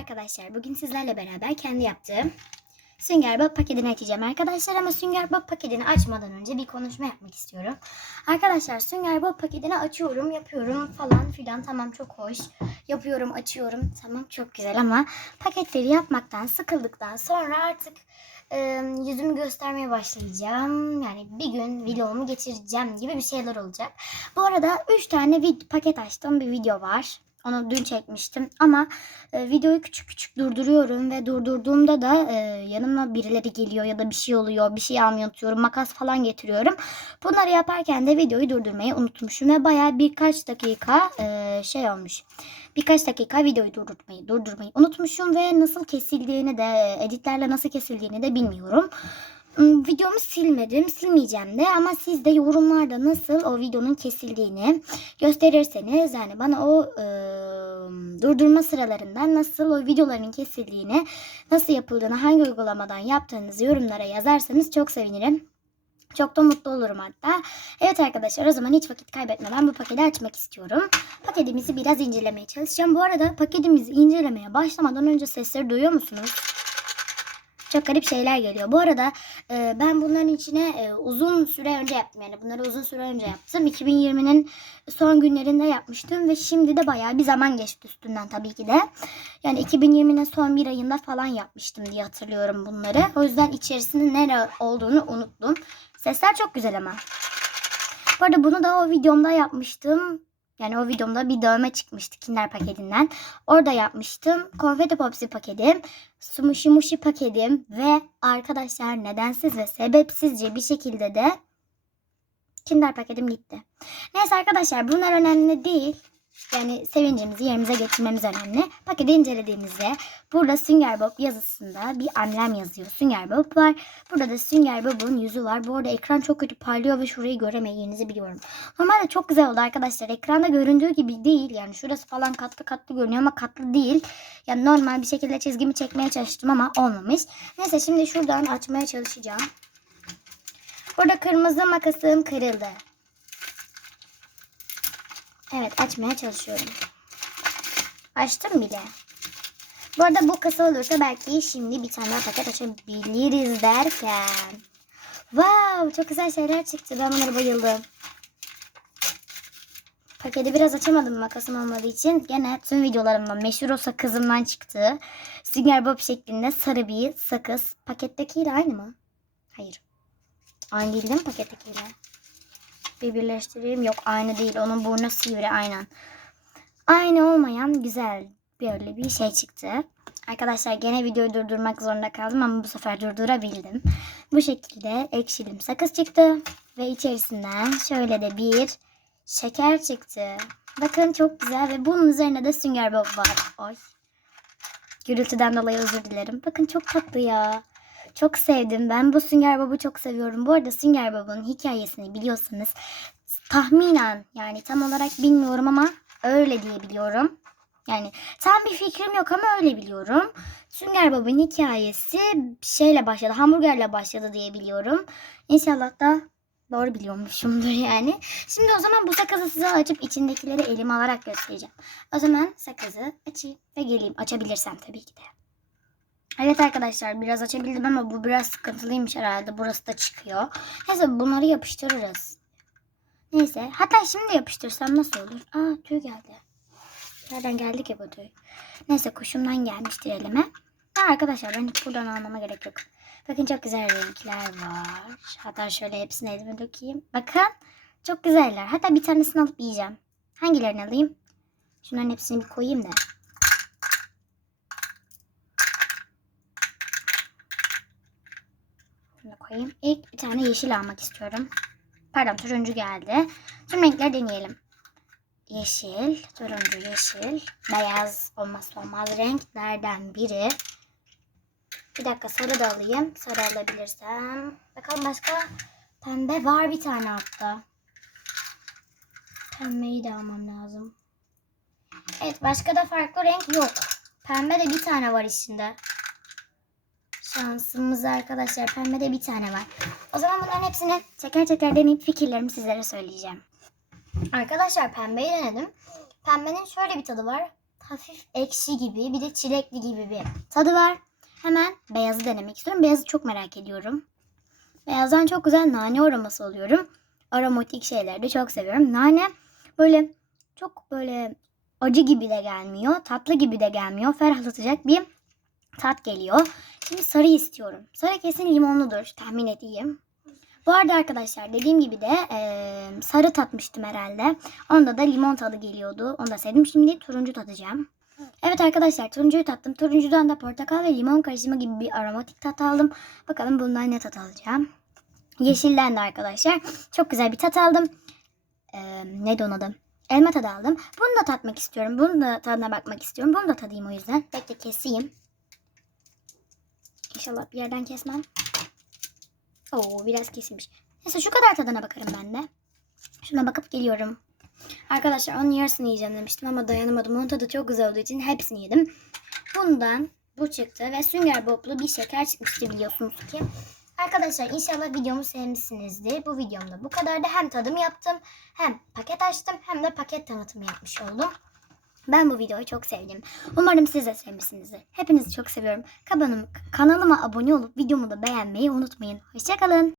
arkadaşlar. Bugün sizlerle beraber kendi yaptığım Sünger Bob paketini açacağım arkadaşlar. Ama Sünger Bob paketini açmadan önce bir konuşma yapmak istiyorum. Arkadaşlar Sünger Bob paketini açıyorum, yapıyorum falan filan. Tamam çok hoş. Yapıyorum, açıyorum. Tamam çok güzel ama paketleri yapmaktan sıkıldıktan sonra artık e, yüzümü göstermeye başlayacağım. Yani bir gün vlogumu geçireceğim gibi bir şeyler olacak. Bu arada 3 tane paket açtığım bir video var. Onu dün çekmiştim ama e, videoyu küçük küçük durduruyorum ve durdurduğumda da e, yanıma birileri geliyor ya da bir şey oluyor, bir şey almayı unutuyorum, makas falan getiriyorum. Bunları yaparken de videoyu durdurmayı unutmuşum ve bayağı birkaç dakika e, şey olmuş. Birkaç dakika videoyu durdurmayı, durdurmayı unutmuşum ve nasıl kesildiğini de, editlerle nasıl kesildiğini de bilmiyorum. Hmm, Videomu silmedim, silmeyeceğim de ama siz de yorumlarda nasıl o videonun kesildiğini gösterirseniz yani bana o e, durdurma sıralarından nasıl o videoların kesildiğini, nasıl yapıldığını, hangi uygulamadan yaptığınızı yorumlara yazarsanız çok sevinirim. Çok da mutlu olurum hatta. Evet arkadaşlar o zaman hiç vakit kaybetmeden bu paketi açmak istiyorum. Paketimizi biraz incelemeye çalışacağım. Bu arada paketimizi incelemeye başlamadan önce sesleri duyuyor musunuz? Çok garip şeyler geliyor. Bu arada e, ben bunların içine e, uzun süre önce yaptım. Yani bunları uzun süre önce yaptım. 2020'nin son günlerinde yapmıştım ve şimdi de bayağı bir zaman geçti üstünden tabii ki de. Yani 2020'nin son bir ayında falan yapmıştım diye hatırlıyorum bunları. O yüzden içerisinde nere olduğunu unuttum. Sesler çok güzel ama. Bu arada bunu da o videomda yapmıştım. Yani o videomda bir dövme çıkmıştı Kinder paketinden. Orada yapmıştım. Konfeti Popsi paketim, Smushy Mushy paketim ve arkadaşlar nedensiz ve sebepsizce bir şekilde de Kinder paketim gitti. Neyse arkadaşlar bunlar önemli değil. Yani sevincimizi yerimize getirmemiz önemli. Paketi incelediğimizde burada Sünger Bob yazısında bir amblem yazıyor. Sünger Bob var. Burada da Sünger Bob'un yüzü var. Bu arada ekran çok kötü parlıyor ve şurayı göremeyeceğinizi biliyorum. Normalde çok güzel oldu arkadaşlar. Ekranda göründüğü gibi değil. Yani şurası falan katlı katlı görünüyor ama katlı değil. Yani normal bir şekilde çizgimi çekmeye çalıştım ama olmamış. Neyse şimdi şuradan açmaya çalışacağım. Burada kırmızı makasım kırıldı. Evet açmaya çalışıyorum. Açtım bile. Bu arada bu kısa olursa belki şimdi bir tane daha paket açabiliriz derken. Wow çok güzel şeyler çıktı. Ben bunlara bayıldım. Paketi biraz açamadım makasım olmadığı için. Gene tüm videolarımda meşhur o sakızımdan çıktı. Sünger Bob şeklinde sarı bir sakız. Pakettekiyle aynı mı? Hayır. Aynı değil değil mi pakettekiyle? Bir birleştireyim. Yok aynı değil. Onun burnu sivri aynen. Aynı olmayan güzel böyle bir şey çıktı. Arkadaşlar gene videoyu durdurmak zorunda kaldım ama bu sefer durdurabildim. Bu şekilde ekşilim sakız çıktı. Ve içerisinden şöyle de bir şeker çıktı. Bakın çok güzel ve bunun üzerine de Sünger Bob var. Oy. Gürültüden dolayı özür dilerim. Bakın çok tatlı ya. Çok sevdim. Ben bu Sünger Bob'u çok seviyorum. Bu arada Sünger Bob'un hikayesini biliyorsanız tahminen yani tam olarak bilmiyorum ama öyle diye biliyorum. Yani tam bir fikrim yok ama öyle biliyorum. Sünger Bob'un hikayesi şeyle başladı, hamburgerle başladı diye biliyorum. İnşallah da doğru biliyormuşumdur yani. Şimdi o zaman bu sakızı size açıp içindekileri elime alarak göstereceğim. O zaman sakızı açayım ve geleyim. Açabilirsem tabii ki de. Evet arkadaşlar biraz açabildim ama bu biraz sıkıntılıymış herhalde. Burası da çıkıyor. Neyse bunları yapıştırırız. Neyse hatta şimdi yapıştırsam nasıl olur? Aa tüy geldi. Nereden geldi ki bu tüy? Neyse kuşumdan gelmiştir elime. Ha, arkadaşlar ben buradan almama gerek yok. Bakın çok güzel renkler var. Hatta şöyle hepsini elime dökeyim. Bakın çok güzeller. Hatta bir tanesini alıp yiyeceğim. Hangilerini alayım? Şunların hepsini bir koyayım da. Şunu koyayım. İlk bir tane yeşil almak istiyorum. Pardon turuncu geldi. Tüm renkleri deneyelim. Yeşil, turuncu, yeşil, beyaz olmazsa olmaz renklerden biri. Bir dakika sarı da alayım. Sarı alabilirsem. Bakalım başka pembe var bir tane hatta. Pembeyi de almam lazım. Evet başka da farklı renk yok. Pembe de bir tane var içinde. Şansımız arkadaşlar. Pembe de bir tane var. O zaman bunların hepsini teker teker deneyip fikirlerimi sizlere söyleyeceğim. Arkadaşlar pembeyi denedim. Pembenin şöyle bir tadı var. hafif ekşi gibi bir de çilekli gibi bir tadı var. Hemen beyazı denemek istiyorum. Beyazı çok merak ediyorum. Beyazdan çok güzel nane aroması alıyorum. Aromatik şeyleri de çok seviyorum. Nane böyle çok böyle acı gibi de gelmiyor. Tatlı gibi de gelmiyor. Ferahlatacak bir tat geliyor. Şimdi sarı istiyorum. Sarı kesin limonludur tahmin edeyim. Bu arada arkadaşlar dediğim gibi de eee, sarı tatmıştım herhalde. Onda da limon tadı geliyordu. Onu da sevdim. Şimdi turuncu tadacağım. Evet arkadaşlar turuncuyu tattım. Turuncudan da portakal ve limon karışımı gibi bir aromatik tat aldım. Bakalım bundan ne tat alacağım. Yeşilden de arkadaşlar çok güzel bir tat aldım. Eee neydi onun adı? Elma tadı aldım. Bunu da tatmak istiyorum. Bunu da tadına bakmak istiyorum. Bunu da tadayım o yüzden. Bekle keseyim. İnşallah bir yerden kesmem. Oo biraz kesilmiş. Neyse şu kadar tadına bakarım ben de. Şuna bakıp geliyorum. Arkadaşlar onun yarısını yiyeceğim demiştim ama dayanamadım. Onun tadı çok güzel olduğu için hepsini yedim. Bundan bu çıktı ve sünger boblu bir şeker çıkmıştı biliyorsunuz ki. Arkadaşlar inşallah videomu sevmişsinizdir. Bu videomda bu kadardı. Hem tadım yaptım hem paket açtım hem de paket tanıtımı yapmış oldum. Ben bu videoyu çok sevdim. Umarım siz de sevmişsinizdir. Hepinizi çok seviyorum. Kanalıma, abone olup videomu da beğenmeyi unutmayın. Hoşçakalın.